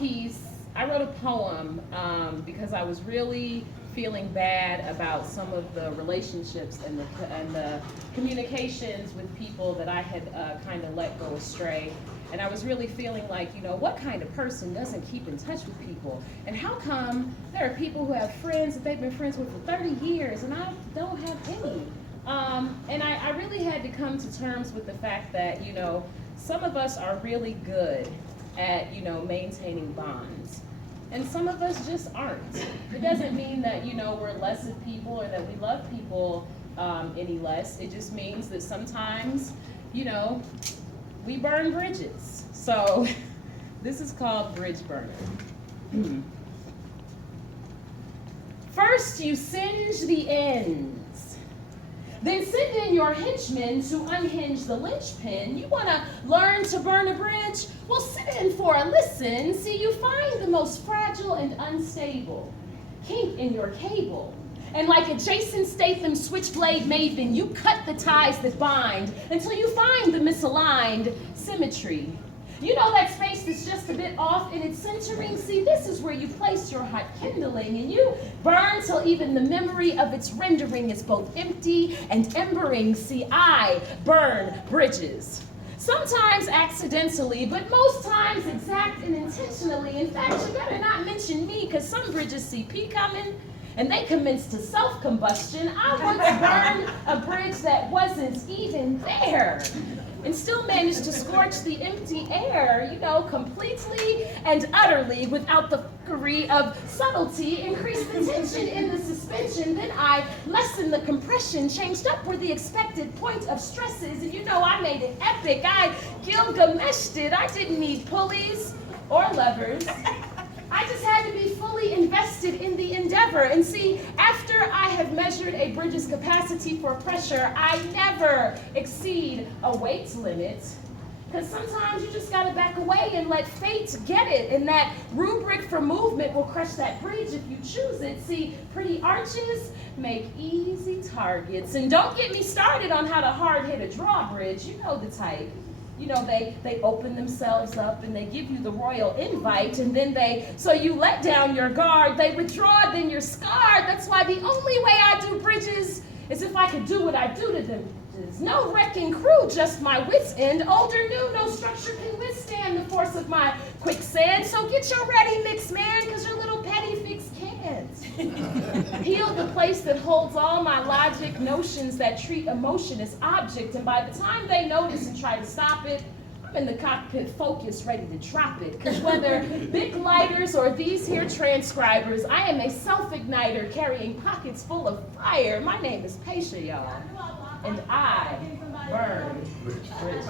piece, I wrote a poem because I was really feeling bad about some of the relationships and the communications with people that I had kind of let go astray. And I was really feeling like, you know, what kind of person doesn't keep in touch with people? And how come there are people who have friends that they've been friends with for 30 years and I don't have any? And I really had to come to terms with the fact that, you know, some of us are really good at, you know, maintaining bonds. And some of us just aren't. It doesn't mean that, you know, we're less of people or that we love people any less. It just means that sometimes, you know, we burn bridges. So this is called Bridge Burner. First, you singe the ends. Then send in your henchmen to unhinge the linchpin. You want to learn to burn a bridge? Well, sit in for a listen. See, you find the most fragile and unstable kink in your cable. And like a Jason Statham switchblade maven, you cut the ties that bind until you find the misaligned symmetry. You know that space that's just a bit off in its centering? See, this is where you place your hot kindling, and you burn till even the memory of its rendering is both empty and embering. See, I burn bridges. Sometimes accidentally, but most times exact and intentionally. In fact, you better not mention me, because some bridges see P coming, and they commence to self-combustion. I once burned a bridge that wasn't even there, and still managed to scorch the empty air, you know, completely and utterly without the fuckery of subtlety. Increase the tension in the suspension, then I lessened the compression, changed up where the expected point of stress is, and you know I made it epic. I Gilgameshed it. I didn't need pulleys or levers. I just had to be fully invested in the endeavor. And see, after I have measured a bridge's capacity for pressure, I never exceed a weight limit. Because sometimes you just gotta back away and let fate get it. And that rubric for movement will crush that bridge if you choose it. See, pretty arches make easy targets. And don't get me started on how to hard hit a drawbridge. You know the type. You know, they open themselves up and they give you the royal invite, and then so you let down your guard, they withdraw, then you're scarred. That's why the only way I do bridges is if I could do what I do to them. No wrecking crew, just my wits end. Old or new, no structure can withstand the force of my quicksand. So get your ready mix, man, because your little petty fix can't. Heal the place that holds all my logic notions that treat emotion as object. And by the time they notice and try to stop it, I'm in the cockpit focused, ready to drop it. Because whether big lighters or these here transcribers, I am a self-igniter carrying pockets full of fire. My name is Pacia, y'all. And I burn bridges.